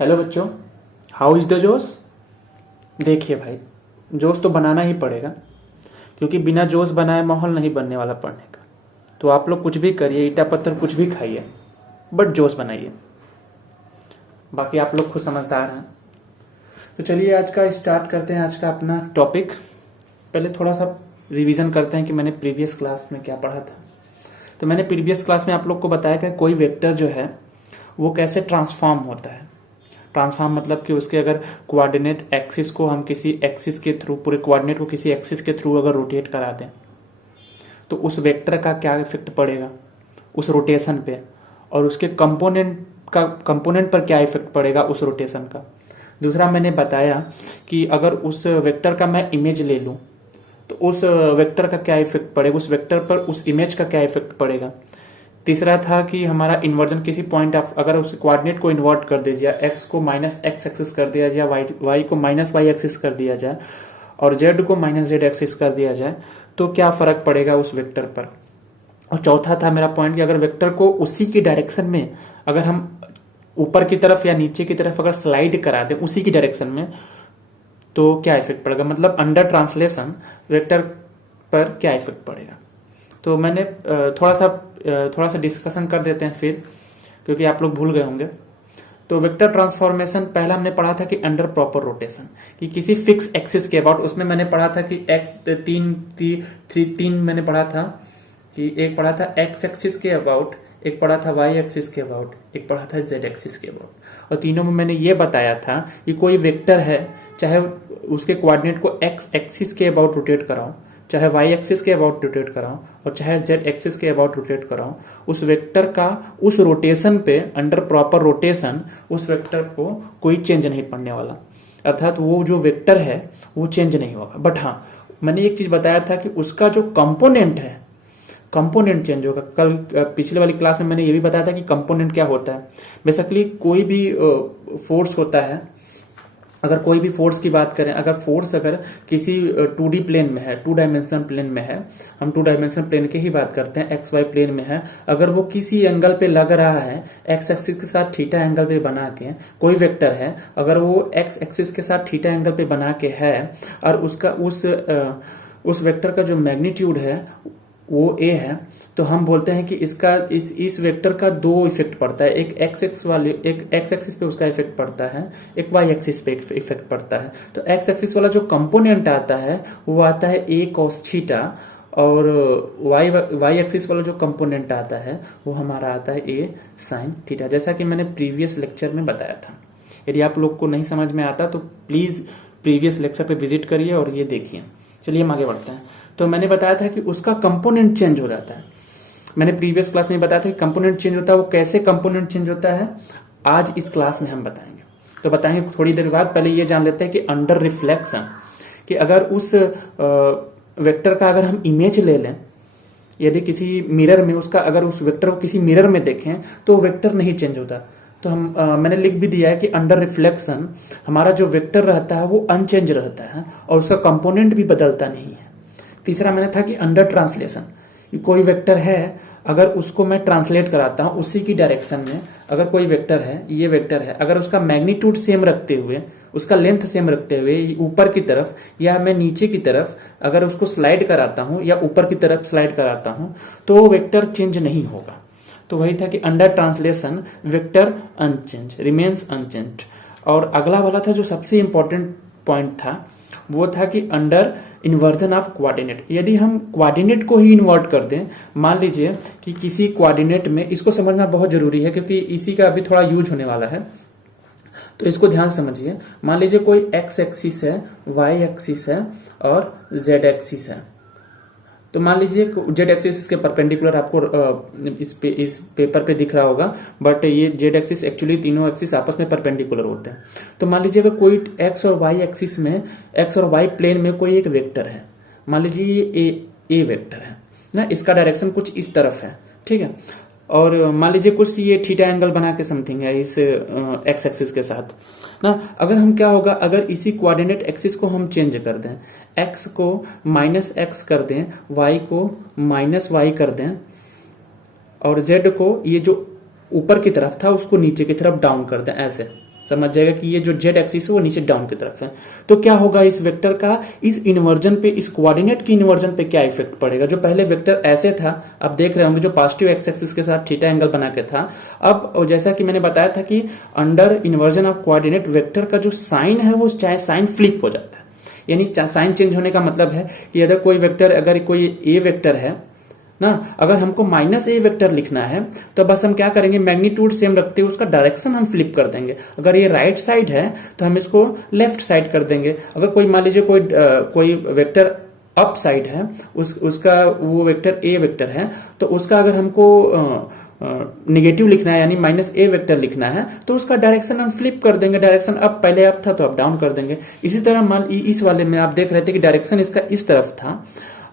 Hello बच्चों, how is the जोश। देखिए भाई, जोश तो बनाना ही पड़ेगा क्योंकि बिना जोश बनाए माहौल नहीं बनने वाला पढ़ने का। तो आप लोग कुछ भी करिए, ईटा पत्थर कुछ भी खाइए, बट जोश बनाइए। बाकी आप लोग खुद समझदार हैं। तो चलिए आज का स्टार्ट करते हैं, आज का अपना टॉपिक। पहले थोड़ा सा रिवीजन करते हैं कि मैंने प्रीवियस क्लास में क्या पढ़ा था। तो मैंने प्रीवियस क्लास में आप लोग को बताया कि कोई वेक्टर जो है वो कैसे ट्रांसफॉर्म होता है। ट्रांसफॉर्म मतलब कि उसके अगर कोऑर्डिनेट एक्सिस को हम किसी एक्सिस के थ्रू, पूरे कोऑर्डिनेट को किसी एक्सिस के थ्रू अगर रोटेट करा दें तो उस वेक्टर का क्या इफेक्ट पड़ेगा उस रोटेशन पे, और उसके कंपोनेंट पर क्या इफेक्ट पड़ेगा उस रोटेशन का। दूसरा मैंने बताया कि अगर उस वेक्टर का मैं इमेज ले लूं तो उस वेक्टर का क्या इफेक्ट पड़ेगा, उस वेक्टर पर उस इमेज का क्या इफेक्ट पड़ेगा। तीसरा था कि हमारा इन्वर्जन किसी पॉइंट ऑफ, अगर उस कोऑर्डिनेट को इन्वर्ट कर दिया जाए, एक्स को माइनस एक्स एक्सिस कर दिया जाए, वाई को माइनस वाई एक्सिस कर दिया जाए और जेड को माइनस जेड एक्सिस कर दिया जाए तो क्या फर्क पड़ेगा उस वेक्टर पर। और चौथा था मेरा पॉइंट कि अगर वेक्टर को उसी की डायरेक्शन में अगर हम ऊपर की तरफ या नीचे की तरफ अगर स्लाइड करा दें उसी की डायरेक्शन में तो क्या इफेक्ट पड़ेगा, मतलब अंडर ट्रांसलेशन वेक्टर पर क्या इफेक्ट पड़ेगा। तो मैंने थोड़ा सा डिस्कशन कर देते हैं फिर, क्योंकि आप लोग भूल गए होंगे। तो वेक्टर ट्रांसफॉर्मेशन पहला हमने पढ़ा था कि अंडर प्रॉपर रोटेशन, कि किसी फिक्स एक्सिस के अबाउट, उसमें मैंने पढ़ा था कि तीन मैंने पढ़ा था कि एक पढ़ा था एक्स एक्सिस के अबाउट, एक पढ़ा था वाई एक्सिस के अबाउट, एक पढ़ा था जेड एक्सिस के अबाउट। और तीनों में मैंने ये बताया था कि कोई वेक्टर है, चाहे उसके कोऑर्डिनेट को एक्स एक्सिस के अबाउट रोटेट कराओ, चाहे वाई एक्सिस के अबाउट रोटेट कराओ और चाहे जेड एक्सिस के अबाउट रोटेट कराओ, उस वेक्टर का उस रोटेशन पे अंडर प्रॉपर रोटेशन उस वेक्टर को कोई चेंज नहीं पड़ने वाला, अर्थात वो जो वेक्टर है वो चेंज नहीं होगा। बट हाँ, मैंने एक चीज बताया था कि उसका जो कंपोनेंट है कंपोनेंट चेंज होगा। कल पिछले वाली क्लास में मैंने ये भी बताया था कि कंपोनेंट क्या होता है। बेसिकली कोई भी फोर्स होता है, अगर कोई भी फोर्स की बात करें, अगर फोर्स अगर किसी 2D प्लेन में है, 2 डायमेंशनल प्लेन में है, हम 2 डायमेंशनल प्लेन की ही बात करते हैं, एक्स वाई प्लेन में है, अगर वो किसी एंगल पे लग रहा है, एक्स एक्सिस के साथ थीटा एंगल पे बना के, कोई वेक्टर है अगर वो एक्स एक्सिस के साथ थीटा एंगल पे बना के है और उसका उस वेक्टर का जो मैग्नीट्यूड है वो ए है, तो हम बोलते हैं कि इसका इस वेक्टर का दो इफेक्ट पड़ता है, एक एक्स एक्सिस पे उसका इफेक्ट पड़ता है, एक वाई एक्सिस पे इफेक्ट पड़ता है। तो एक्स एक्सिस वाला जो कंपोनेंट आता है वो आता है ए कॉस थीटा, और वाई एक्सिस वाला जो कंपोनेंट आता है वो हमारा आता है ए साइन थीटा, जैसा कि मैंने प्रीवियस लेक्चर में बताया था। यदि आप लोग को नहीं समझ में आता तो प्लीज प्रीवियस लेक्चर पे विजिट करिए और ये देखिए। चलिए हम आगे बढ़ते हैं। तो मैंने बताया था कि उसका कंपोनेंट चेंज हो जाता है। मैंने प्रीवियस क्लास में बताया था कि कंपोनेंट चेंज होता है, वो कैसे कंपोनेंट चेंज होता है आज इस क्लास में हम बताएंगे। तो बताएंगे थोड़ी देर बाद। पहले ये जान लेते हैं कि अंडर रिफ्लेक्शन, कि अगर उस वेक्टर का अगर हम इमेज ले लें, यदि किसी मिरर में उसका, अगर उस वेक्टर को किसी मिरर में देखें तो वेक्टर नहीं चेंज होता। तो मैंने लिख भी दिया है कि अंडर रिफ्लेक्शन हमारा जो वेक्टर रहता है वो अनचेंज रहता है और उसका कंपोनेंट भी बदलता नहीं है। तीसरा मैंने था कि अंडर ट्रांसलेशन, कोई वेक्टर है अगर उसको मैं ट्रांसलेट कराता हूं उसी की डायरेक्शन में, अगर कोई वेक्टर है, ये वेक्टर है, अगर उसका मैग्नीट्यूड सेम रखते हुए, उसका लेंथ सेम रखते हुए ऊपर की तरफ या मैं नीचे की तरफ अगर उसको स्लाइड कराता हूं या ऊपर की तरफ स्लाइड कराता हूं तो वो वेक्टर चेंज नहीं होगा। तो वही था कि under translation vector unchange, remains unchange. और अगला वाला था जो सबसे इंपॉर्टेंट पॉइंट था, वो था कि अंडर इन्वर्जन ऑफ कोऑर्डिनेट, यदि हम कोऑर्डिनेट को ही इन्वर्ट कर दें, मान लीजिए कि किसी कोऑर्डिनेट में, इसको समझना बहुत जरूरी है क्योंकि इसी का अभी थोड़ा यूज होने वाला है, तो इसको ध्यान से समझिए। मान लीजिए कोई एक्स एक्सिस है, वाई एक्सिस है और जेड एक्सिस है। तो मान लीजिए जेड एक्सिस के परपेंडिकुलर आपको इस पेपर पे दिख रहा होगा, बट ये जेड एक्सिस एक्चुअली तीनों एक्सिस आपस में परपेंडिकुलर होते हैं। तो मान लीजिए अगर कोई एक्स और वाई एक्सिस में, एक्स और वाई प्लेन में कोई एक वेक्टर है, मान लीजिए ये ए वेक्टर है ना, इसका डायरेक्शन कुछ इस तरफ है, ठीक है, और मान लीजिए कुछ ये थीटा एंगल बना के समथिंग है इस एक्स एक्सिस के साथ ना। अगर हम क्या होगा, अगर इसी कोऑर्डिनेट एक्सिस को हम चेंज कर दें, एक्स को माइनस एक्स कर दें, वाई को माइनस वाई कर दें और जेड को ये जो ऊपर की तरफ था उसको नीचे की तरफ डाउन कर दें, ऐसे समझ जाएगा कि ये जो जेड एक्सिस है वो नीचे डाउन की तरफ है। तो क्या होगा इस वेक्टर का इस इन्वर्जन पे, इस कोऑर्डिनेट की इन्वर्जन पे क्या इफेक्ट पड़ेगा। जो पहले वेक्टर ऐसे था, आप देख रहे होंगे जो पॉजिटिव एक्स एक्सिस के साथ थीटा एंगल बना के था, अब जैसा कि मैंने बताया था कि under inversion of coordinate vector का जो साइन है वो चाहे साइन फ्लिप हो जाता है। यानी साइन चेंज होने का मतलब है कि अगर कोई वेक्टर, अगर कोई ए वेक्टर है ना, अगर हमको माइनस ए वेक्टर लिखना है तो बस हम क्या करेंगे, मैग्नीट्यूड सेम रखते हुए उसका डायरेक्शन हम फ्लिप कर देंगे। अगर ये राइट साइड है तो हम इसको लेफ्ट साइड कर देंगे। अगर कोई मान लीजिए कोई वेक्टर अप साइड है, उसका वो वेक्टर ए वेक्टर है, तो उसका अगर हमको निगेटिव लिखना है यानी माइनस ए वेक्टर लिखना है तो उसका डायरेक्शन हम फ्लिप कर देंगे। डायरेक्शन अप पहले अप था तो अप डाउन कर देंगे। इसी तरह मान इस वाले में आप देख रहे थे कि डायरेक्शन इसका इस तरफ था,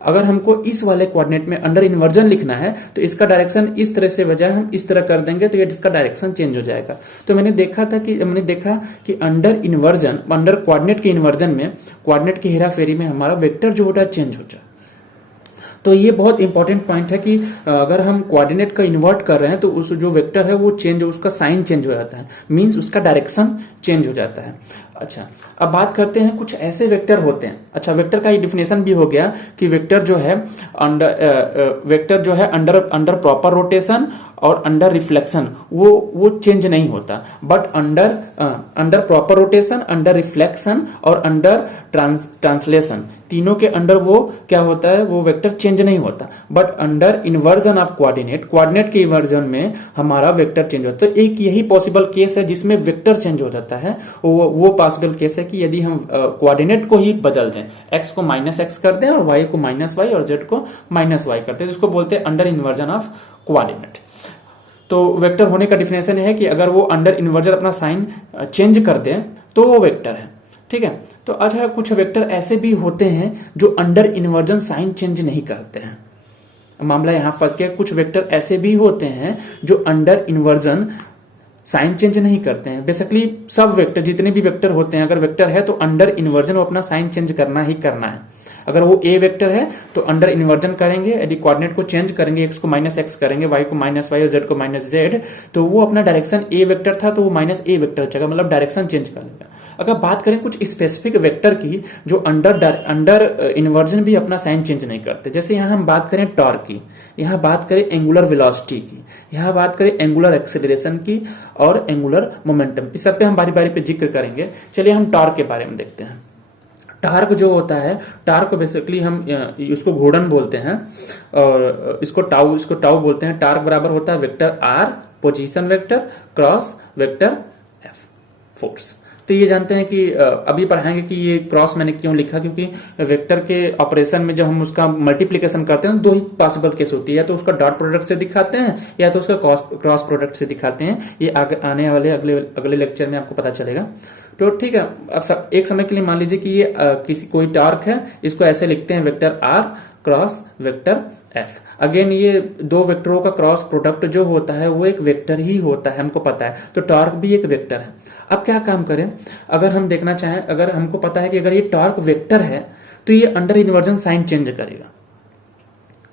अगर हमको इस वाले कोऑर्डिनेट में अंडर इन्वर्जन लिखना है तो इसका डायरेक्शन इस तरह से बजाय हम इस तरह कर देंगे तो ये इसका डायरेक्शन चेंज हो जाएगा। तो मैंने देखा कि अंडर इन्वर्जन, अंडर कोऑर्डिनेट के इन्वर्जन में, कोऑर्डिनेट की हेराफेरी में हमारा वेक्टर जो होता है चेंज हो जाए। तो ये बहुत इंपॉर्टेंट पॉइंट है कि अगर हम कोऑर्डिनेट का इन्वर्ट कर रहे हैं तो उस जो वेक्टर है वो चेंज, उसका साइन चेंज हो जाता है, मींस उसका डायरेक्शन चेंज हो जाता है। अच्छा, अब बात करते हैं कुछ ऐसे वेक्टर होते हैं। अच्छा, वेक्टर का डिफिनेशन भी हो गया कि वेक्टर जो है अंडर प्रॉपर रोटेशन और अंडर रिफ्लेक्शन वो चेंज नहीं होता, but under proper rotation, under reflection और अंडर ट्रांसलेशन, तीनों के अंडर वो क्या होता है, वो वेक्टर चेंज नहीं होता। But under inversion of coordinate के इन्वर्जन में हमारा वेक्टर चेंज होता है। तो एक यही पॉसिबल केस है जिसमें वेक्टर चेंज हो जाता है। वो पॉसिबल केस है कि यदि हम कोऑर्डिनेट को ही बदल दें, एक्स को माइनस एक्स कर दें और वाई को माइनस वाई और जेड को माइनस वाई करते हैं, तो इसको बोलते हैं अंडर इन्वर्जन ऑफ कोऑर्डिनेट। तो वेक्टर होने का डिफिनेशन है कि अगर वो अंडर इन्वर्जन अपना साइन चेंज कर दे तो वो वेक्टर है। ठीक है, तो अच्छा, कुछ वेक्टर ऐसे भी होते हैं जो अंडर इन्वर्जन साइन चेंज नहीं करते हैं। मामला यहां फंस गया। कुछ वेक्टर ऐसे भी होते हैं जो अंडर इन्वर्जन साइन चेंज नहीं करते हैं। बेसिकली सब वेक्टर, जितने भी वेक्टर होते हैं, अगर वेक्टर है तो अंडर इन्वर्जन वो अपना साइन चेंज करना ही करना है। अगर वो ए वेक्टर है तो अंडर इन्वर्जन करेंगे, यदि कोऑर्डिनेट को चेंज करेंगे, एक्स को माइनस एक्स करेंगे, वाई को माइनस वाई और जेड को माइनस जेड, तो वो अपना डायरेक्शन ए वेक्टर था तो वो माइनस ए वेक्टर हो जाएगा, मतलब डायरेक्शन चेंज कर लेगा। अगर बात करें कुछ स्पेसिफिक वेक्टर की जो अंडर इन्वर्जन भी अपना साइन चेंज नहीं करते, जैसे यहां हम बात करें टॉर्क की, यहां बात करें एंगुलर वेलोसिटी की, यहां बात करें एंगुलर एक्सेलरेशन की और एंगुलर मोमेंटम, इस सब पे हम बारी बारी पे जिक्र करेंगे। चलिए हम टॉर्क के बारे में देखते हैं। टार्क जो होता है, टार्क को बेसिकली हम इसको घूर्णन बोलते हैं और इसको टाउ बोलते हैं। टार्क बराबर होता है vector R position vector cross vector F force. तो ये जानते हैं कि अभी पढ़ाएंगे कि ये क्रॉस मैंने क्यों लिखा, क्योंकि वेक्टर के ऑपरेशन में जब हम उसका मल्टीप्लिकेशन करते हैं तो दो ही पॉसिबल केस होती है, या तो उसका डॉट प्रोडक्ट से दिखाते हैं या तो उसका क्रॉस प्रोडक्ट से दिखाते हैं। ये आने वाले अगले लेक्चर में आपको पता चलेगा। तो ठीक है, अब सब एक समय के लिए मान लीजिए कि ये कोई टार्क है, इसको ऐसे लिखते हैं vector R cross vector F. Again ये दो वेक्टरों का क्रॉस प्रोडक्ट जो होता है वो एक वेक्टर ही होता है, हमको पता है। तो टॉर्क भी एक वेक्टर है। अब क्या काम करें, अगर हम देखना चाहें, अगर हमको पता है कि अगर ये टॉर्क वेक्टर है तो ये अंडर इन्वर्जन साइन चेंज करेगा।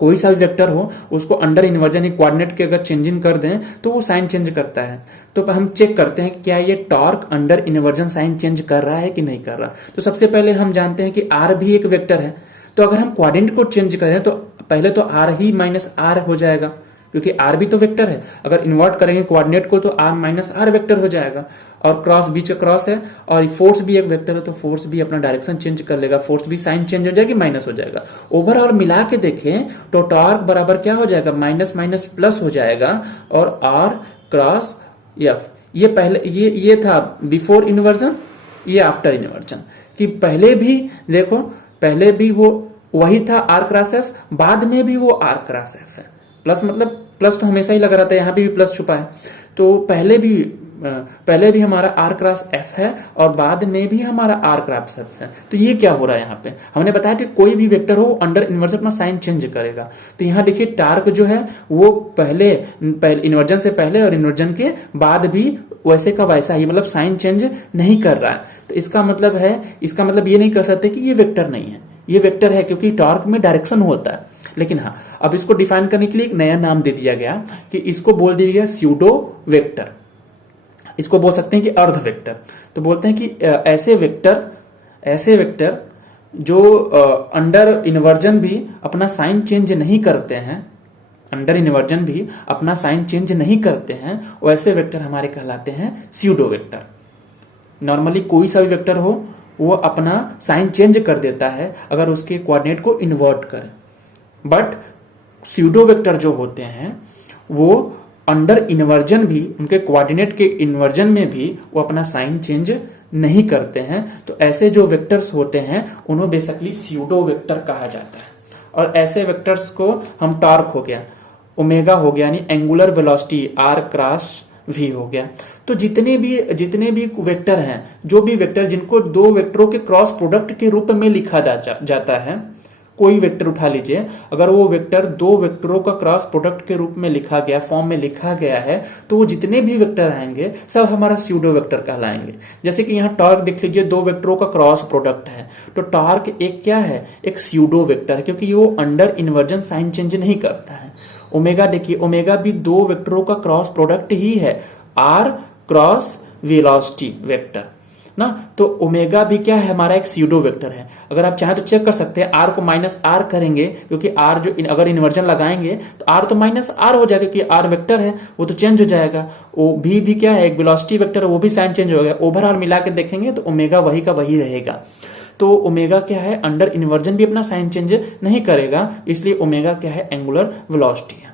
कोई सा भी वेक्टर हो उसको अंडर इन्वर्जन ही कोऑर्डिनेट के अगर चेंजिंग कर दें तो वो साइन चेंज करता है। तो हम चेक करते हैं कि क्या ये torque under inversion sign change कर रहा है कि नहीं कर रहा। तो सबसे पहले हम जानते हैं कि आर भी एक वेक्टर है, तो अगर हम कोऑर्डिनेट को चेंज करें तो पहले तो आर ही माइनस आर हो जाएगा, क्योंकि आर भी तो वेक्टर है। अगर इन्वर्ट करेंगे कोऑर्डिनेट को तो आर माइनस आर वेक्टर हो जाएगा, और क्रॉस बीच का क्रॉस है और फोर्स भी एक वेक्टर है तो फोर्स भी अपना डायरेक्शन चेंज कर लेगा, फोर्स भी साइन चेंज हो जाएगी, माइनस हो जाएगा। ओवरऑल मिला के देखें तो टॉर्क बराबर क्या हो जाएगा, माइनस माइनस प्लस हो जाएगा, और आर क्रॉस एफ। ये पहले ये था बिफोर इन्वर्जन, ये आफ्टर इन्वर्जन। कि पहले भी देखो, पहले भी वो वही था आर क्रॉस एफ, बाद में भी वो आर क्रॉस एफ है। प्लस मतलब प्लस तो हमेशा ही लगा रहता है, यहां भी प्लस छुपा है। तो पहले भी हमारा आर क्रॉस एफ है और बाद में भी हमारा आर क्रॉस एफ है। तो ये क्या हो रहा है, यहाँ पे हमने बताया कि कोई भी वेक्टर हो अंडर इन्वर्जन अपना साइन चेंज करेगा। तो यहाँ देखिए टार्क जो है वो पहले इन्वर्जन से पहले और इन्वर्जन के बाद भी वैसे का वैसा ही, मतलब साइन चेंज नहीं कर रहा है। तो इसका मतलब ये नहीं कह सकते कि ये वेक्टर नहीं है, ये वेक्टर है, क्योंकि टॉर्क में डायरेक्शन होता है। लेकिन हाँ, अब इसको डिफाइन करने के लिए एक नया नाम दे दिया गया कि इसको बोल दिया गया स्यूडो वेक्टर। इसको बोल सकते हैं कि अर्ध वेक्टर। तो बोलते हैं कि ऐसे वेक्टर जो अंडर इन्वर्जन भी अपना साइन चेंज नहीं करते हैं, अंडर इन्वर्जन भी अपना साइन चेंज नहीं करते हैं, वैसे वेक्टर हमारे कहलाते हैं स्यूडो वेक्टर। नॉर्मली कोई सा भी वेक्टर हो वो अपना साइन चेंज कर देता है अगर उसके कोऑर्डिनेट को इन्वर्ट करे, बट स्यूडो वेक्टर जो होते हैं वो अंडर इन्वर्जन भी, उनके कोऑर्डिनेट के इन्वर्जन में भी वो अपना साइन चेंज नहीं करते हैं। तो ऐसे जो वेक्टर्स होते हैं उन्हें बेसिकली स्यूडो वेक्टर कहा जाता है। और ऐसे वेक्टर्स को हम टॉर्क हो गया, ओमेगा हो गया, यानी angular velocity R cross V हो गया। तो जितने भी वेक्टर हैं, जो भी वेक्टर जिनको दो वेक्टरों के क्रॉस प्रोडक्ट के रूप में लिखा जाता है, कोई वेक्टर उठा लीजिए, अगर वो वेक्टर दो वेक्टरों का क्रॉस प्रोडक्ट के रूप में लिखा गया, फॉर्म में लिखा गया है, तो वो जितने भी वेक्टर आएंगे सब हमारा स्यूडो वेक्टर कहलाएंगे। जैसे कि यहाँ टॉर्क देख लीजिए, दो वेक्टरों का क्रॉस प्रोडक्ट है, तो टॉर्क एक क्या है, एक स्यूडो वेक्टर है, क्योंकि वो अंडर इन्वर्जन साइन चेंज नहीं करता है। ओमेगा देखिए, ओमेगा भी दो वेक्टरों का क्रॉस प्रोडक्ट ही है, आर क्रॉस वेलोसिटी वेक्टर ना। तो ओमेगा भी क्या है, हमारा एक स्यूडो वेक्टर है। अगर आप चाहें तो चेक कर सकते हैं, आर को माइनस आर करेंगे, क्योंकि आर जो अगर इन्वर्जन लगाएंगे तो आर तो माइनस आर हो जाएगा, क्योंकि आर वेक्टर है, वो तो चेंज हो जाएगा। ओ भी क्या है, एक वेलोसिटी वेक्टर है, वो भी साइन चेंज हो गया। ओवरऑल मिला के देखेंगे तो ओमेगा वही का वही रहेगा। तो ओमेगा क्या है, अंडर इन्वर्जन भी अपना साइन चेंज नहीं करेगा, इसलिए ओमेगा क्या है, एंगुलर वेलोसिटी है।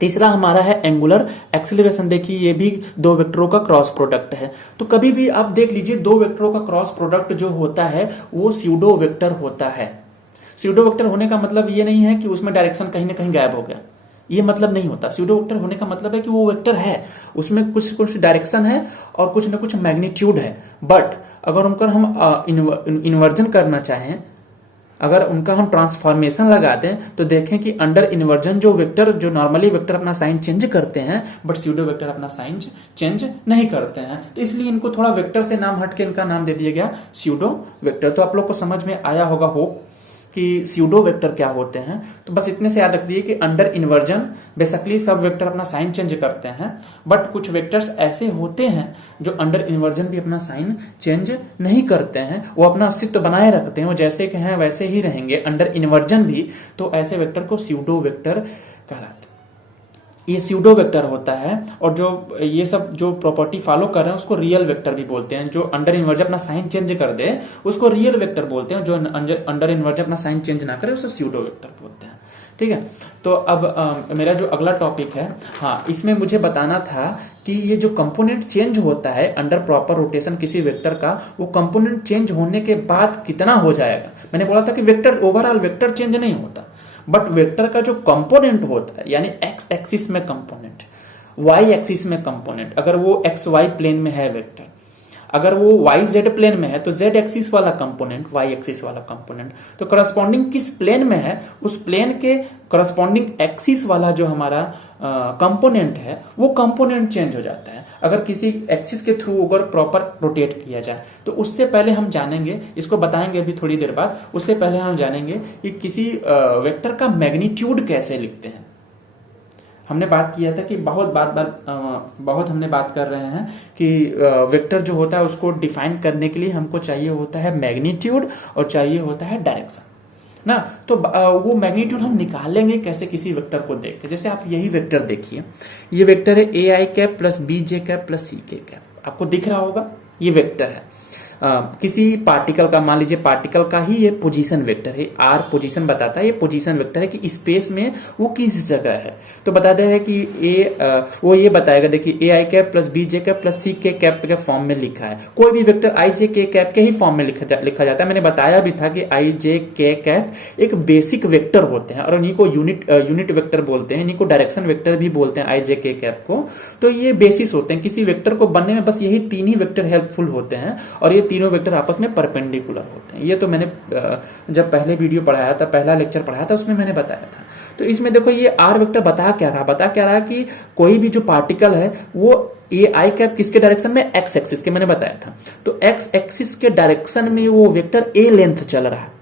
तीसरा हमारा है एंगुलर एक्सेलरेशन। देखिए ये भी दो वेक्टरों का क्रॉस प्रोडक्ट है। तो कभी भी आप देख लीजिए, दो वेक्टरों का क्रॉस प्रोडक्ट जो होता है वो स्यूडो वेक्टर होता है। स्यूडो वेक्टर होने का मतलब ये नहीं है कि उसमें डायरेक्शन कहीं ना कहीं गायब हो गया, ये मतलब नहीं होता। स्यूडो वेक्टर होने का मतलब है कि वो वेक्टर है, उसमें कुछ डायरेक्शन है और कुछ ना कुछ मैग्नीट्यूड है, बट अगर उनका हम इन्वर्जन करना चाहें, अगर उनका हम ट्रांसफॉर्मेशन लगा दें, तो देखें कि अंडर इन्वर्जन जो वेक्टर, जो नॉर्मली वेक्टर अपना साइन चेंज करते हैं, बट स्यूडो वेक्टर अपना साइन चेंज नहीं करते हैं। तो इसलिए इनको थोड़ा वेक्टर से नाम हटके इनका नाम दे दिया गया स्यूडो वेक्टर। तो आप लोग को समझ में आया होगा होप कि स्यूडो वेक्टर क्या होते हैं। तो बस इतने से याद रख दिए कि अंडर इन्वर्जन बेसिकली सब वेक्टर अपना साइन चेंज करते हैं, बट कुछ वेक्टर्स ऐसे होते हैं जो अंडर इन्वर्जन भी अपना साइन चेंज नहीं करते हैं, वो अपना अस्तित्व बनाए रखते हैं, वो जैसे के हैं वैसे ही रहेंगे अंडर इन्वर्जन भी। तो ऐसे वेक्टर को स्यूडो वेक्टर कहलाते हैं। ये स्यूडो वेक्टर होता है, और जो ये सब जो प्रॉपर्टी फॉलो कर रहे हैं उसको रियल वेक्टर भी बोलते हैं। जो अंडर इन्वर्जन अपना साइन चेंज कर दे उसको रियल वेक्टर बोलते हैं, जो अंडर इन्वर्जन अपना साइन चेंज ना करे उसे स्यूडो वेक्टर बोलते हैं। ठीक है, तो अब मेरा जो अगला टॉपिक है, हाँ, इसमें मुझे बताना था कि ये जो कंपोनेंट चेंज होता है अंडर प्रॉपर रोटेशन किसी वेक्टर का, वो कंपोनेंट चेंज होने के बाद कितना हो जाएगा। मैंने बोला था कि वेक्टर ओवरऑल वेक्टर चेंज नहीं होता, बट वेक्टर का जो कंपोनेंट होता है, यानी एक्स एक्सिस में कंपोनेंट, वाई एक्सिस में कंपोनेंट, अगर वो एक्स वाई प्लेन में है वेक्टर, अगर वो वाई जेड प्लेन में है तो जेड एक्सिस वाला कंपोनेंट, वाई एक्सिस वाला कंपोनेंट, तो करस्पॉन्डिंग किस प्लेन में है उस प्लेन के करस्पॉन्डिंग एक्सिस वाला जो हमारा कंपोनेंट है वो कंपोनेंट चेंज हो जाता है अगर किसी एक्सिस के थ्रू अगर प्रॉपर रोटेट किया जाए। तो उससे पहले हम जानेंगे, इसको बताएंगे अभी थोड़ी देर बाद, उससे पहले हम जानेंगे कि किसी वेक्टर का मैग्नीट्यूड कैसे लिखते हैं। हमने बात किया था कि बहुत हमने बात कर रहे हैं कि वेक्टर जो होता है उसको डिफाइन करने के लिए हमको चाहिए होता है मैग्नीट्यूड और चाहिए होता है डायरेक्शन ना। तो वो मैग्नीट्यूड हम निकालेंगे कैसे किसी वेक्टर को देख के। जैसे आप यही वेक्टर देखिए, ये वेक्टर है A I cap plus B J cap plus C K cap, आपको दिख रहा होगा ये वेक्टर है। किसी पार्टिकल का, मान लीजिए पार्टिकल का ही ये पोजीशन वेक्टर है, आर पोजीशन बताता है, ये पोजीशन वेक्टर है कि स्पेस में वो किस जगह है। तो बताते हैं कि वो ये बताएगा, देखिए A I cap plus B J cap plus C K cap के फॉर्म में लिखा है। कोई भी वेक्टर आई जे के कैप के ही फॉर्म में लिखा जाता है। मैंने बताया भी था कि आई जे के कैप एक बेसिक वेक्टर होते हैं और इन्हीं को यूनिट वेक्टर बोलते हैं, इन्हीं को डायरेक्शन वेक्टर भी बोलते हैं आई जे के कैप को। तो ये बेसिस होते हैं किसी वेक्टर को बनने में, बस यही तीन ही वेक्टर हेल्पफुल होते हैं और ये तीनों वेक्टर आपस में परपेंडिकुलर होते हैं। ये तो मैंने जब पहले वीडियो पढ़ाया था, पहला लेक्चर पढ़ाया था, उसमें मैंने बताया था। तो इसमें देखो ये आर वेक्टर बता क्या रहा कि कोई भी जो पार्टिकल है वो ये आई कैप किसके डायरेक्शन में, एक्स एक्सिस के, मैंने बताया था। तो एक्स एक्सिस के डायरेक्शन में वो वेक्टर ए लेंथ चल रहा है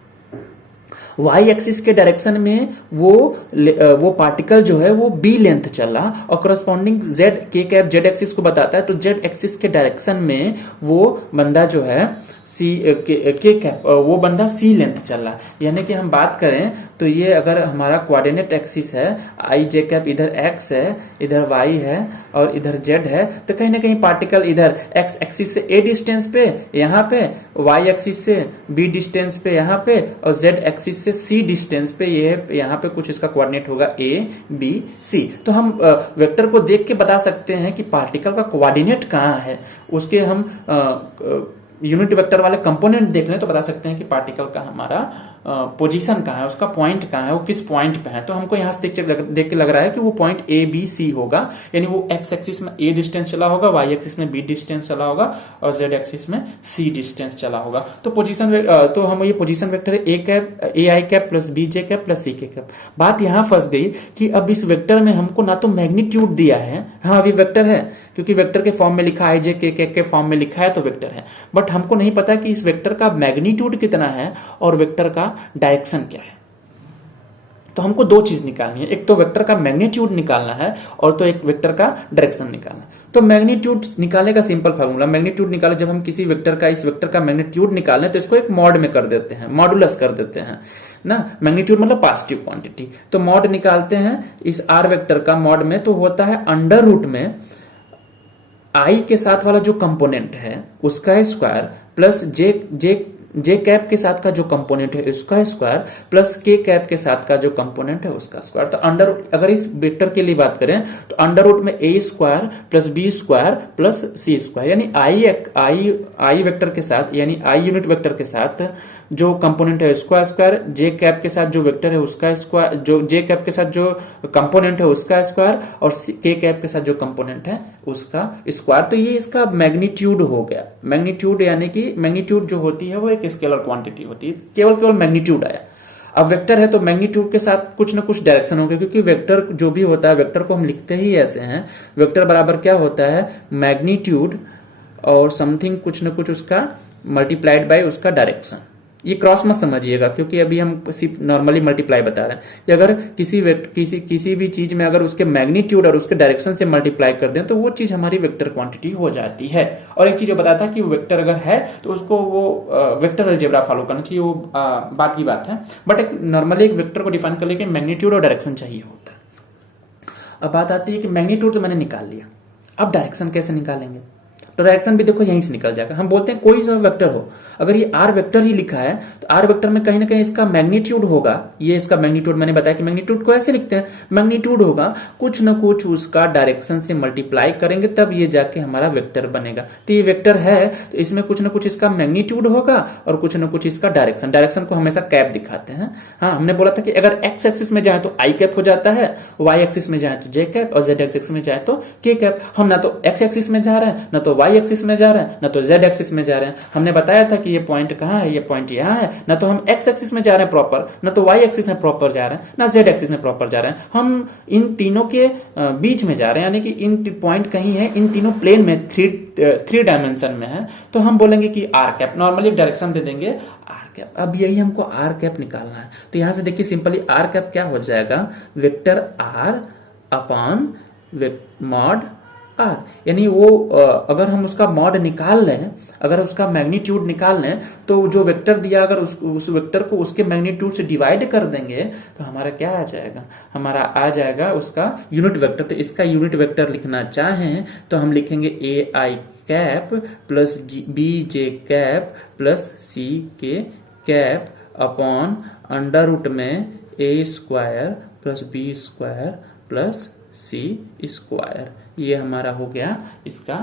वाई एक्सिस के डायरेक्शन में वो पार्टिकल जो है वो बी लेंथ चला और करस्पॉन्डिंग जेड के कैप जेड एक्सिस को बताता है, तो जेड एक्सिस के डायरेक्शन में वो बंदा जो है सी के कैप वो बंदा सी लेंथ चल रहा है। यानी कि हम बात करें तो ये अगर हमारा कोऑर्डिनेट एक्सिस है, आई जे कैप इधर एक्स है, इधर वाई है और इधर जेड है, तो कहीं ना कहीं पार्टिकल इधर एक्स एक्सिस से ए डिस्टेंस पे यहाँ पे, वाई एक्सिस से बी डिस्टेंस पे यहाँ पे और जेड एक्सिस से सी डिस्टेंस पे ये यहाँ पे कुछ इसका कोऑर्डिनेट होगा ए बी सी। तो हम वेक्टर को देख के बता सकते हैं कि पार्टिकल का कोऑर्डिनेट कहाँ है। उसके हम यूनिट वेक्टर वाले कंपोनेंट देख लें तो बता सकते हैं कि पार्टिकल का हमारा पोजीशन कहाँ है, उसका पॉइंट कहाँ है, वो किस पॉइंट पे है। तो हमको यहाँ से देख के लग रहा है कि वो पॉइंट ए बी सी होगा, यानी वो एक्स एक्सिस में ए डिस्टेंस चला होगा, वाई एक्सिस में बी डिस्टेंस चला होगा और जेड एक्सिस में सी डिस्टेंस चला होगा। तो पोजीशन तो हम ये position vector A cap A I cap plus B J cap plus C K cap. बात यहाँ फंस गई कि अब इस वेक्टर में हमको ना तो मैग्नीट्यूड दिया है, हाँ अभी वेक्टर है क्योंकि वेक्टर के फॉर्म में लिखा है, जे के फॉर्म में लिखा है तो वेक्टर है, बट हमको नहीं पता कि इस वेक्टर का मैग्नीट्यूड कितना है और वेक्टर का डायरेक्शन क्या है। तो हमको दो चीज निकालनी है, एक तो वेक्टर का मैग्नीट्यूड निकालना है और तो एक वेक्टर का डायरेक्शन निकालना है। तो मैग्नीट्यूड निकालने का सिंपल फार्मूला, मैग्नीट्यूड निकाले जब हम किसी वेक्टर का इस वेक्टर का मैग्नीट्यूड निकालें तो इसको एक मॉड में कर देते हैं, मॉडुलस कर देते हैं ना। मैग्नीट्यूड मतलब पॉजिटिव क्वांटिटी। तो मॉड निकालते हैं इस आर वेक्टर का मॉड में, तो होता है अंडर रूट में आई के साथ वाला जो कंपोनेंट है उसका स्क्वायर प्लस जे कैप के साथ का जो कंपोनेंट है उसका स्क्वायर प्लस के कैप के साथ का जो कंपोनेंट है उसका स्क्वायर। तो अंडर अगर इस वेक्टर के लिए बात करें तो अंडर रूट में A square plus B square plus C square, यानी आई वेक्टर के साथ, यानी आई यूनिट वेक्टर के साथ जो कंपोनेंट है उसका स्क्वायर, जे कैप के साथ जो वेक्टर है उसका स्क्वायर, जो जे कैप के साथ जो कंपोनेंट है उसका स्क्वायर और के कैप के साथ जो कंपोनेंट है उसका स्क्वायर। तो ये इसका मैग्नीट्यूड हो गया। मैग्नीट्यूड यानी कि मैग्नीट्यूड जो होती है वो एक स्केलर क्वांटिटी होती है, केवल मैग्नीट्यूड आया। अब वेक्टर है तो मैग्नीट्यूड के साथ कुछ ना कुछ डायरेक्शन होंगे, क्योंकि वेक्टर जो भी होता है वेक्टर को हम लिखते ही ऐसे हैं, वेक्टर बराबर क्या होता है मैग्नीट्यूड और समथिंग कुछ ना कुछ उसका मल्टीप्लाइड बाय उसका डायरेक्शन। ये क्रॉस मत समझिएगा क्योंकि अभी हम सिर्फ नॉर्मली मल्टीप्लाई बता रहे हैं कि अगर किसी भी चीज में अगर उसके मैग्नीट्यूड और उसके डायरेक्शन से मल्टीप्लाई कर दें तो वो चीज हमारी वेक्टर क्वांटिटी हो जाती है। और एक चीज जो बताया था कि वेक्टर अगर है तो उसको वो वेक्टर अलजेब्रा फॉलो करना चाहिए, वो बात की बात है, बट एक नॉर्मली एक वेक्टर को डिफाइन कर लेकिन मैग्नीट्यूड और डायरेक्शन चाहिए होता है। अब बात आती है कि मैग्नीट्यूड तो मैंने निकाल लिया, अब डायरेक्शन कैसे निकालेंगे। तो डायरेक्शन भी देखो यहीं से निकल जाएगा। हम बोलते हैं कोई सा वेक्टर हो, अगर ये आर वेक्टर ही लिखा है तो आर वेक्टर में कहीं ना कहीं इसका मैग्नीट्यूड होगा। ये इसका मैग्नीट्यूड मैंने बताया कि मैग्नीट्यूड को ऐसे लिखते हैं, मैग्नीट्यूड होगा कुछ ना कुछ उसका डायरेक्शन से मल्टीप्लाई करेंगे तब ये जाके हमारा वेक्टर बनेगा। तो ये वेक्टर है तो इसमें कुछ ना कुछ इसका मैग्नीट्यूड होगा और कुछ ना कुछ इसका डायरेक्शन। डायरेक्शन को हमेशा कैप दिखाते हैं। हाँ, हमने बोला था कि अगर एक्स एक्सिस में जाए तो आई कैप हो जाता है, वाई एक्सिस में जाए तो जे कैप और जेड एक्सिस में जाए तो के कैप। हम ना तो एक्स एक्सिस में जा रहे हैं, ना तो वाई एक्सिस में जा रहे हैं, ना तो जेड एक्सिस में जा रहे हैं। हमने बताया था कि ये पॉइंट कहाँ है, ये पॉइंट यहाँ है। ना तो हम एक्स एक्सिस में जा रहे हैं प्रॉपर, ना तो वाई एक्सिस में प्रॉपर जा रहे हैं, ना जेड एक्सिस में प्रॉपर जा रहे हैं। हम इन तीनों के बीच में जा रहे हैं, यानी कि इन पॉइंट कहीं है, इन तीनों प्लेन में थ्री डायमेंशन में है। तो हम बोलेंगे कि आर कैप, नॉर्मली डायरेक्शन दे देंगे आर कैप। अब यही हमको आर कैप निकालना है। तो यहां से देखिए सिंपली आर कैप क्या हो जाएगा, vector R upon mod R. यानी वो अगर हम उसका मॉड निकाल लें, अगर उसका मैग्नीट्यूड निकाल लें तो जो वेक्टर दिया अगर उस वेक्टर को उसके मैग्नीट्यूड से डिवाइड कर देंगे तो हमारा क्या आ जाएगा, हमारा आ जाएगा उसका यूनिट वेक्टर। तो इसका यूनिट वेक्टर लिखना चाहें तो हम लिखेंगे A I cap plus B J cap plus C K cap upon under root में A square plus B square plus C square. ये हमारा हो गया इसका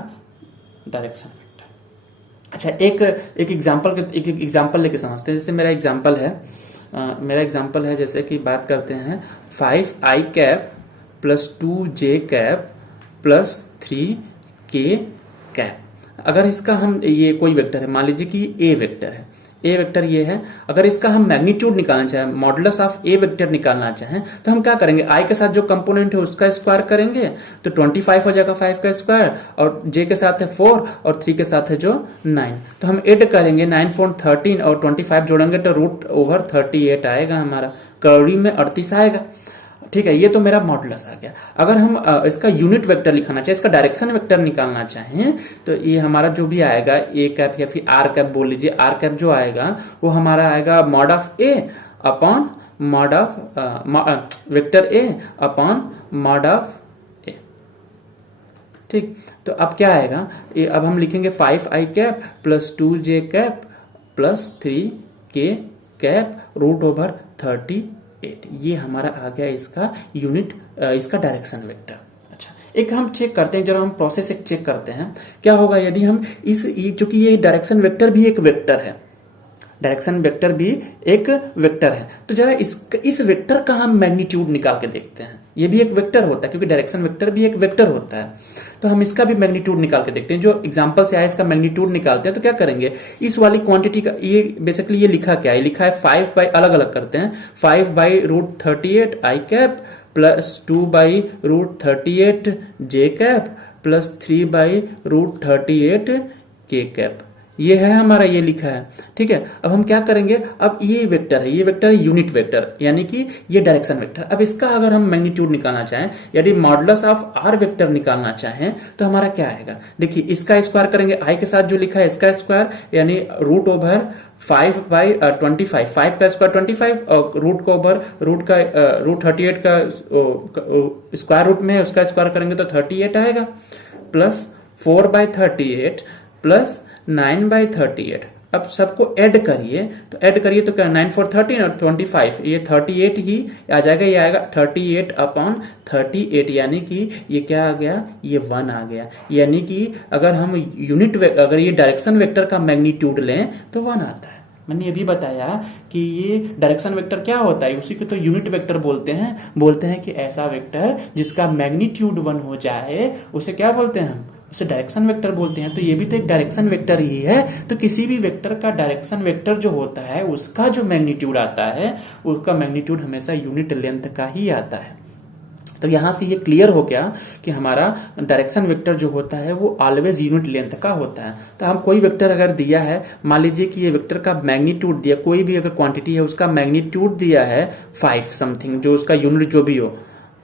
डायरेक्शन वेक्टर। अच्छा, एक एग्जांपल लेके समझते हैं। जैसे मेरा एग्जांपल है जैसे कि बात करते हैं 5i cap plus 2j cap plus 3k cap. अगर इसका हम ये कोई वेक्टर है, मान लीजिए कि ए वेक्टर है, ए वेक्टर ये है। अगर इसका हम मैग्नीट्यूड निकालना चाहें, मॉडुलस ऑफ ए वेक्टर निकालना चाहें, तो हम क्या करेंगे, आई के साथ जो कंपोनेंट है उसका स्क्वायर करेंगे तो 25 हो जाएगा 5 का स्क्वायर, और जे के साथ है 4 और 3 के साथ है जो 9। तो हम ऐड करेंगे 9 4 13 और 25 जोड़ेंगे तो रूट ओवर 38 आएगा हमारा, कड़ी में 38 आएगा। ठीक है, ये तो मेरा मॉडुलस आ गया। अगर हम इसका यूनिट वेक्टर लिखाना चाहें, इसका डायरेक्शन वेक्टर निकालना चाहें, तो ये हमारा जो भी आएगा ए कैप या फिर आर कैप बोल लीजिए, आर कैप जो आएगा वो हमारा आएगा mod of A upon mod of vector A upon mod of A. ठीक, तो अब क्या आएगा, ये अब हम लिखेंगे 5i cap plus 2j cap plus 3k cap root over 38। ये हमारा आ गया इसका यूनिट, इसका डायरेक्शन वेक्टर। अच्छा, एक हम चेक करते हैं, जरा हम प्रोसेस एक चेक करते हैं क्या होगा यदि हम चूंकि ये डायरेक्शन वेक्टर भी एक वेक्टर है, डायरेक्शन वेक्टर भी एक वेक्टर है, तो जरा इस वेक्टर का हम मैग्नीट्यूड निकाल के देखते हैं। ये भी एक वेक्टर होता है क्योंकि डायरेक्शन वेक्टर भी एक वेक्टर होता है, तो हम इसका भी मैग्नीट्यूड निकाल के देखते हैं। जो एग्जांपल से आया इसका मैग्नीट्यूड निकालते हैं, तो क्या करेंगे, इस वाली क्वांटिटी का ये बेसिकली ये लिखा क्या है, लिखा है 5 बाई, अलग अलग करते हैं, 5 by root 38 I cap plus 2 by root 38 J cap plus 3 by root 38 K cap. ये है हमारा, ये लिखा है। ठीक है, अब हम क्या करेंगे, अब ये वेक्टर है, ये वेक्टर है यूनिट वेक्टर, यानी कि ये डायरेक्शन वेक्टर। अब इसका अगर हम मैग्नीट्यूड निकालना चाहें, यदि मॉडुलस ऑफ आर वेक्टर निकालना चाहें, तो हमारा क्या आएगा, देखिए इसका स्क्वायर करेंगे, आई के साथ जो लिखा है इसका स्क्वायर, यानी रूट ओवर 5 बाई 25, 5 का स्क्वायर 25 और रूट को ओवर रूट 38 का स्क्वायर रूट में है, उसका स्क्वायर करेंगे तो 38 आएगा, प्लस 4 बाई 38 प्लस 9 बाई 38। अब सबको ऐड करिए, तो ऐड करिए तो क्या, 9 4 13 और 25, ये 38 ही आ जाएगा, ये आएगा 38 अपॉन 38, यानी कि ये क्या आ गया, ये 1 आ गया। यानी कि अगर हम अगर ये डायरेक्शन वेक्टर का मैग्नीट्यूड लें तो 1 आता है। मैंने ये भी बताया कि ये डायरेक्शन वेक्टर क्या होता है, उसी को तो यूनिट वेक्टर बोलते हैं कि ऐसा वेक्टर जिसका मैग्नीट्यूड 1 हो जाए उसे क्या बोलते हैं, हम उसे डायरेक्शन वेक्टर बोलते हैं। तो ये भी तो एक डायरेक्शन वेक्टर ही है। तो किसी भी वेक्टर का डायरेक्शन वेक्टर जो होता है उसका जो मैग्नीट्यूड आता है, उसका मैग्नीट्यूड हमेशा यूनिट लेंथ का ही आता है। तो यहां से ये क्लियर हो गया कि हमारा डायरेक्शन वेक्टर जो होता है वो ऑलवेज यूनिट लेंथ का होता है। तो हम कोई वेक्टर अगर दिया है, मान लीजिए कि ये वेक्टर का मैग्नीट्यूड दिया, कोई भी अगर क्वांटिटी है उसका मैग्नीट्यूड दिया है 5 समथिंग, जो उसका यूनिट जो भी हो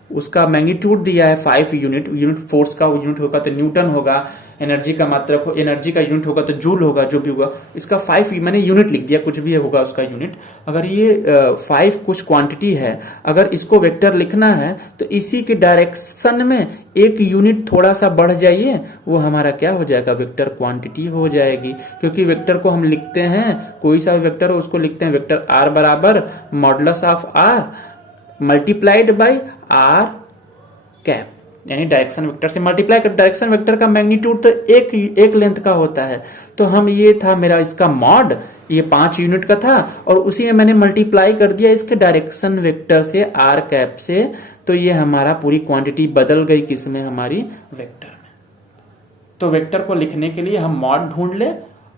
उसका मैग्नीट्यूड दिया है 5 यूनिट फोर्स का यूनिट होगा तो न्यूटन होगा, एनर्जी का मात्रक हो, एनर्जी का यूनिट होगा तो जूल होगा, जो भी होगा इसका 5 मैंने यूनिट लिख दिया, कुछ भी होगा उसका यूनिट। अगर ये 5 कुछ क्वांटिटी है, अगर इसको वेक्टर लिखना है तो इसी के डायरेक्शन में एक यूनिट थोड़ा सा बढ़ जाइए, वो हमारा क्या हो जाएगा, वेक्टर क्वांटिटी हो जाएगी। क्योंकि वेक्टर को हम लिखते हैं, कोई सा वेक्टर हो उसको लिखते हैं वेक्टर आर बराबर modulus of R multiplied by R cap, यानी डायरेक्शन वेक्टर से मल्टीप्लाई कर। डायरेक्शन वेक्टर का मैग्नीट्यूड तो एक लेंथ का होता है। तो हम ये था मेरा इसका मॉड, ये 5 यूनिट का था और उसी में मैंने मल्टीप्लाई कर दिया इसके डायरेक्शन वेक्टर से आर कैप से। तो ये हमारा पूरी क्वांटिटी बदल गई किसमें, हमारी वेक्टर में। तो वेक्टर को लिखने के लिए हम मॉड ढूंढ ले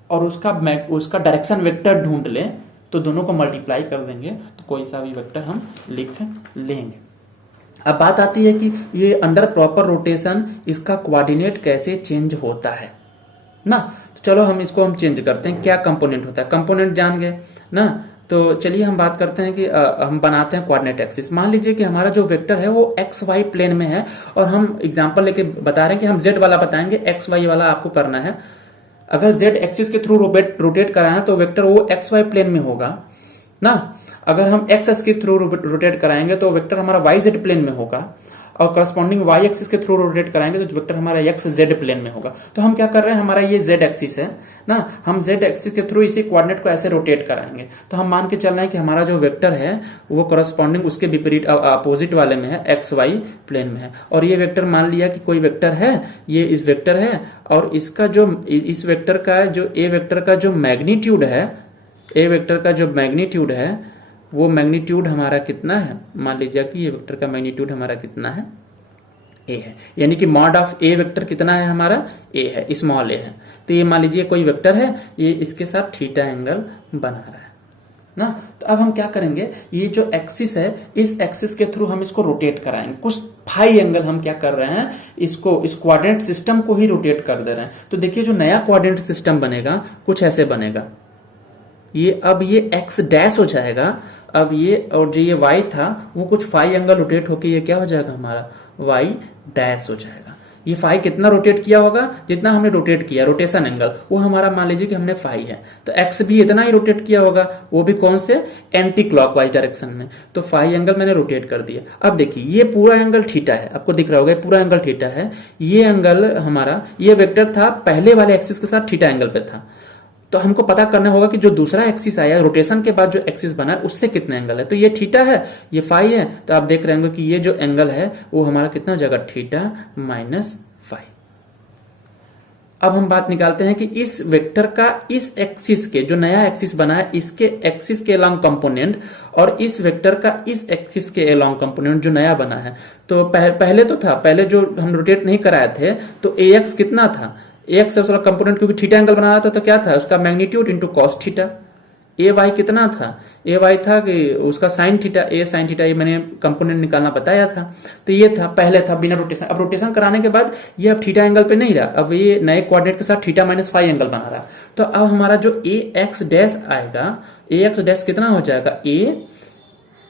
और उसका डायरेक्शन वेक्टर ढूंढ ले, तो दोनों को मल्टीप्लाई कर देंगे तो कोई सा भी वेक्टर हम लिख लेंगे। अब बात आती है कि ये अंडर प्रॉपर रोटेशन इसका कोऑर्डिनेट कैसे चेंज होता है ना। तो चलो हम चेंज करते हैं। क्या कंपोनेंट होता है, कंपोनेंट जान गए ना। तो चलिए हम बात करते हैं कि हम बनाते हैं कोऑर्डिनेट एक्सिस। मान लीजिए कि हमारा जो वेक्टर है वो एक्स वाई प्लेन में है और हम एग्जांपल लेके बता रहे हैं कि हम जेड वाला बताएंगे, एक्स वाई वाला आपको करना है। अगर जेड एक्सिस के थ्रू रोटेट कराएं तो वेक्टर वो एक्स वाई प्लेन में होगा ना। अगर हम एक्स एक्सिस के थ्रू रोटेट कराएंगे तो वेक्टर हमारा वाई जेड प्लेन में होगा, और करस्पॉन्डिंग वाई एक्सिस के थ्रू रोटेट कराएंगे तो वेक्टर हमारा एक्स जेड प्लेन में होगा। तो हम क्या कर रहे हैं, हमारा ये जेड एक्सिस है ना, हम जेड एक्सिस के थ्रू इसी कोऑर्डिनेट को ऐसे रोटेट कराएंगे। तो हम मान के चल रहे हैं कि हमारा जो वेक्टर है वो करस्पॉन्डिंग उसके विपरीत अपोजिट वाले में है, एक्स वाई प्लेन में है। और ये वेक्टर मान लिया कि कोई वेक्टर है, ये इस वेक्टर है और इसका जो इस वेक्टर का जो ए वेक्टर का जो मैग्नीट्यूड है, ए वेक्टर का जो मैग्नीट्यूड है वो मैग्नीट्यूड हमारा कितना है, मान लीजिए कि ये वेक्टर का मैग्नीट्यूड हमारा कितना है, ए है, यानी कि मॉड ऑफ ए वेक्टर कितना है हमारा, ए है, स्मॉल ए है। तो ये मान लीजिए कोई वेक्टर है, ये इसके साथ थीटा एंगल बना रहा है ना। तो अब हम क्या करेंगे, ये जो एक्सिस है, इस एक्सिस के थ्रू हम इसको रोटेट कराएंगे। कुछ फाई एंगल हम क्या कर रहे हैं, इसको इस कोऑर्डिनेट सिस्टम को ही रोटेट कर दे रहे हैं। तो देखिए जो नया कोऑर्डिनेट सिस्टम बनेगा कुछ ऐसे बनेगा, ये अब ये एक्स डैश हो जाएगा। अब ये और जो ये वाई था वो कुछ फाई एंगल रोटेट होके ये क्या हो जाएगा हमारा वाई डैश हो जाएगा। ये फाई कितना रोटेट किया होगा, जितना हमने रोटेट किया रोटेशन एंगल वो हमारा मान लीजिए कि हमने फाई है, तो एक्स भी इतना ही रोटेट किया होगा, वो भी कौन से एंटी क्लॉकवाइज डायरेक्शन में। तो फाई एंगल मैंने रोटेट कर दिया। अब देखिए ये पूरा एंगल थीटा है, आपको दिख रहा होगा ये पूरा एंगल थीटा है। ये एंगल हमारा ये वेक्टर था पहले वाले एक्सिस के साथ थीटा एंगल पे था। तो हमको पता करना होगा कि जो दूसरा एक्सिस आया रोटेशन के बाद जो एक्सिस बना है उससे कितना एंगल है। तो ये थीटा है, ये फाई है, तो आप देख रहे होंगे कि ये जो एंगल है वो हमारा कितना हो जाएगा, थीटा माइनस फाई। अब हम बात निकालते हैं कि इस वेक्टर का इस एक्सिस के जो नया एक्सिस बना है इसके एक्सिस के अलोंग कंपोनेंट और इस वेक्टर का इस एक्सिस के अलोंग कंपोनेंट जो नया बना है। तो पहले तो था, पहले जो हम रोटेट नहीं कराए थे तो ए एक्स कितना था, एक्स वाला कंपोनेंट क्योंकि थीटा एंगल बना रहा था तो क्या था उसका मैग्नीट्यूड इंटू कॉस थीटा। ए वाई कितना था, ए वाई था कि उसका साइन थीटा, ए साइन थीटा, ये मैंने कंपोनेंट निकालना बताया था। तो ये था पहले था बिना रोटेशन। अब रोटेशन कराने के बाद ये अब थीटा एंगल पे नहीं रहा, अब ये नए कोऑर्डिनेट के साथ थीटा माइनस फाई एंगल बना रहा। तो अब हमारा जो ए एक्स डैश आएगा, ए एक्स डैश कितना हो जाएगा, ए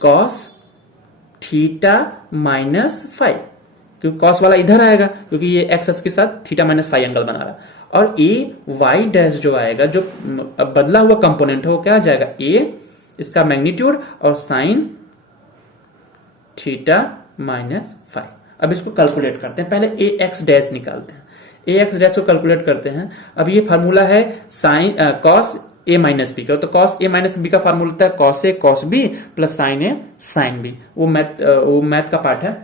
कॉस थीटा माइनस फाई, क्योंकि कॉस वाला इधर आएगा क्योंकि ये एक्स के साथ थीटा माइनस फाई एंगल बना रहा। और ए वाई डैश जो आएगा जो बदला हुआ कंपोनेंट है वो क्या आ जाएगा, ए इसका मैग्नीट्यूड और साइन थीटा माइनस फाई। अब इसको कैलकुलेट करते हैं, पहले ए एक्स डैश निकालते हैं, ए एक्स डैश को कैलकुलेट करते हैं। अब ये फार्मूला है sine cos A minus B का, तो कॉस ए माइनस बी का फार्मूला होता है cos A cos B plus sign A sine B, वो मैथ का पार्ट है।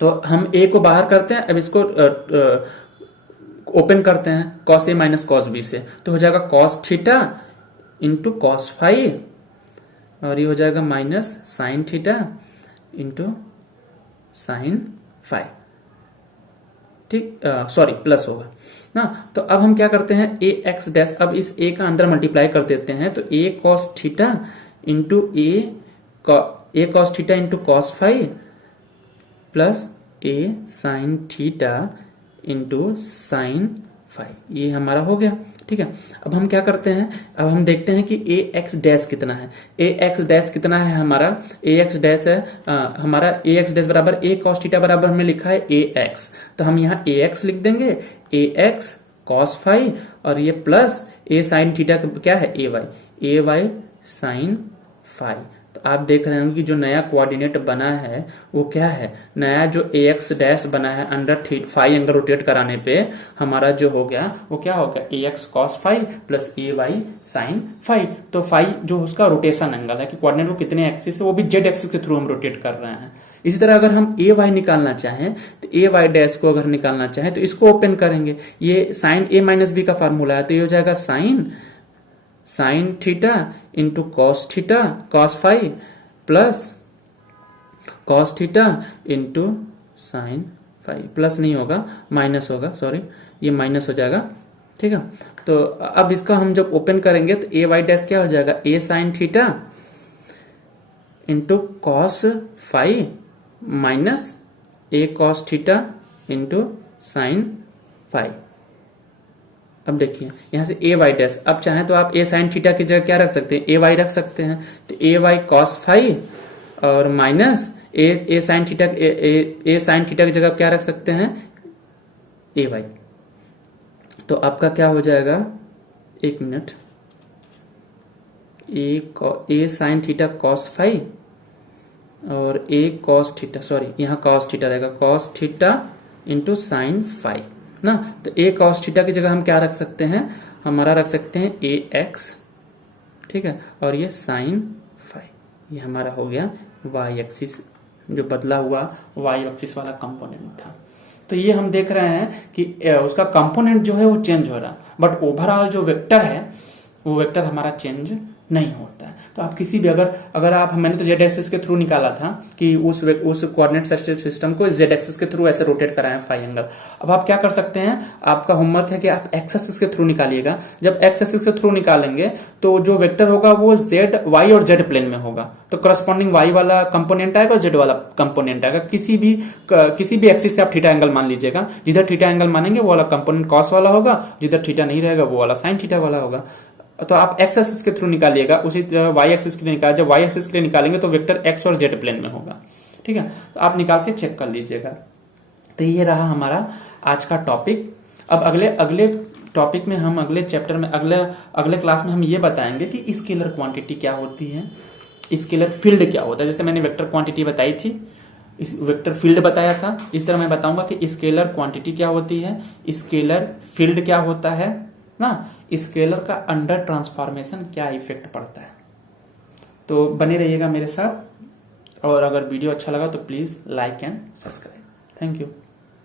तो हम ए को बाहर करते हैं, अब इसको ओपन करते हैं cos A minus cos B से, तो हो जाएगा cos theta into cos phi और ये हो जाएगा minus sine theta into sine phi, ठीक, सॉरी प्लस होगा ना। तो अब हम क्या करते हैं, ए एक्स डैश, अब इस ए का अंदर मल्टीप्लाई कर देते हैं, तो A cos theta into A cos theta into cos phi plus A sine theta into sine phi, ये हमारा हो गया। ठीक है, अब हम क्या करते हैं, अब हम देखते हैं कि ए एक्स डैश कितना है। ए एक्स डैश कितना है हमारा, ए एक्स डैश है हमारा ए एक्स डैश बराबर ए कॉस थीटा बराबर हमने लिखा है ए एक्स, तो हम यहाँ ए एक्स लिख देंगे, ए एक्स कॉस फाई और ये प्लस ए साइन थीटा क्या है ए वाई साइन फाई। तो आप देख रहे होंगे कि जो नया कोऑर्डिनेट बना है वो क्या है, नया जो ए एक्स डैश बना है अंडर फाई एंगल रोटेट कराने पे हमारा जो हो गया वो क्या हो गया, ए एक्स कॉस फाई प्लस ए वाई साइन फाई। तो फाई जो उसका रोटेशन एंगल है कि कोऑर्डिनेट वो कितने एक्सिस है, वो भी जेड एक्सिस के थ्रू हम रोटेट कर रहे हैं। इसी तरह अगर हम ए वाई निकालना चाहें तो ए वाई डैश को अगर निकालना चाहें तो इसको ओपन करेंगे, ये साइन ए माइनस बी का फार्मूला है, तो ये हो जाएगा sine theta into cos theta cos phi plus cos theta into sine phi, plus नहीं होगा माइनस होगा, सॉरी ये माइनस हो जाएगा। ठीक है, तो अब इसका हम जब ओपन करेंगे तो ए वाई डैश क्या हो जाएगा, A sine theta into cos phi minus A cos theta into sine phi. अब देखिए यहां से ए वाई डैश, अब चाहें तो आप ए साइन थीटा की जगह क्या रख सकते हैं, ए वाई रख सकते हैं, तो ए वाई कॉस फाई और माइनस ए साइन थीटा, ए साइन थीटा की जगह क्या रख सकते हैं, ए वाई। तो आपका क्या हो जाएगा, एक minute, A sine theta cos phi और ए कॉस थीटा, सॉरी यहाँ कॉस थीटा रहेगा, cos theta into sine phi ना। तो ए कॉस थीटा की जगह हम क्या रख सकते हैं, हमारा रख सकते हैं ए एक्स, ठीक है, और ये साइन फाई, ये हमारा हो गया वाई एक्सिस, जो बदला हुआ वाई एक्सिस वाला कंपोनेंट था। तो ये हम देख रहे हैं कि उसका कंपोनेंट जो है वो चेंज हो रहा है, बट ओवरऑल जो वेक्टर है वो वेक्टर हमारा चेंज नहीं होता है। तो आप किसी भी अगर आप मैंने तो जेड एक्सिस के थ्रू निकाला था कि उस कोऑर्डिनेट सिस्टम को जेड एक्सिस के थ्रू ऐसे रोटेट कराएं फाई एंगल। अब आप क्या कर सकते हैं, आपका होमवर्क है कि आप एक्स एक्सिस के थ्रू निकालिएगा। जब एक्स एक्सिस के थ्रू निकालेंगे तो जो वेक्टर होगा वो जेड वाई और जेड प्लेन में होगा, तो करस्पॉन्डिंग वाई वाला कंपोनेंट आएगा, जेड वाला कंपोनेंट आएगा। किसी भी एक्सिस से आप थीटा एंगल मान लीजिएगा, जिधर थीटा एंगल मानेंगे वो वाला कंपोनेंट कॉस वाला होगा, जिधर थीटा नहीं रहेगा वो वाला साइन थीटा वाला होगा। तो आप एक्स एक्सिस के थ्रू निकालिएगा, उसी वाई एक्सिस के लिए निकाल, जब वाई एक्सिस के लिए निकालेंगे तो वेक्टर एक्स और जेड प्लेन में होगा। ठीक है, तो आप निकाल के चेक कर लीजिएगा। तो ये रहा हमारा आज का टॉपिक। अब अगले टॉपिक में हम अगले चैप्टर में अगले क्लास में हम ये बताएंगे कि स्केलर क्वांटिटी क्या होती है, स्केलर फील्ड क्या होता है। जैसे मैंने वेक्टर क्वांटिटी बताई थी, इस वेक्टर फील्ड बताया था, इस तरह मैं बताऊंगा कि स्केलर क्वांटिटी क्या होती है, स्केलर फील्ड क्या होता है ना, स्केलर का अंडर ट्रांसफॉर्मेशन क्या इफेक्ट पड़ता है। तो बने रहिएगा मेरे साथ, और अगर वीडियो अच्छा लगा तो please like and subscribe. Thank you.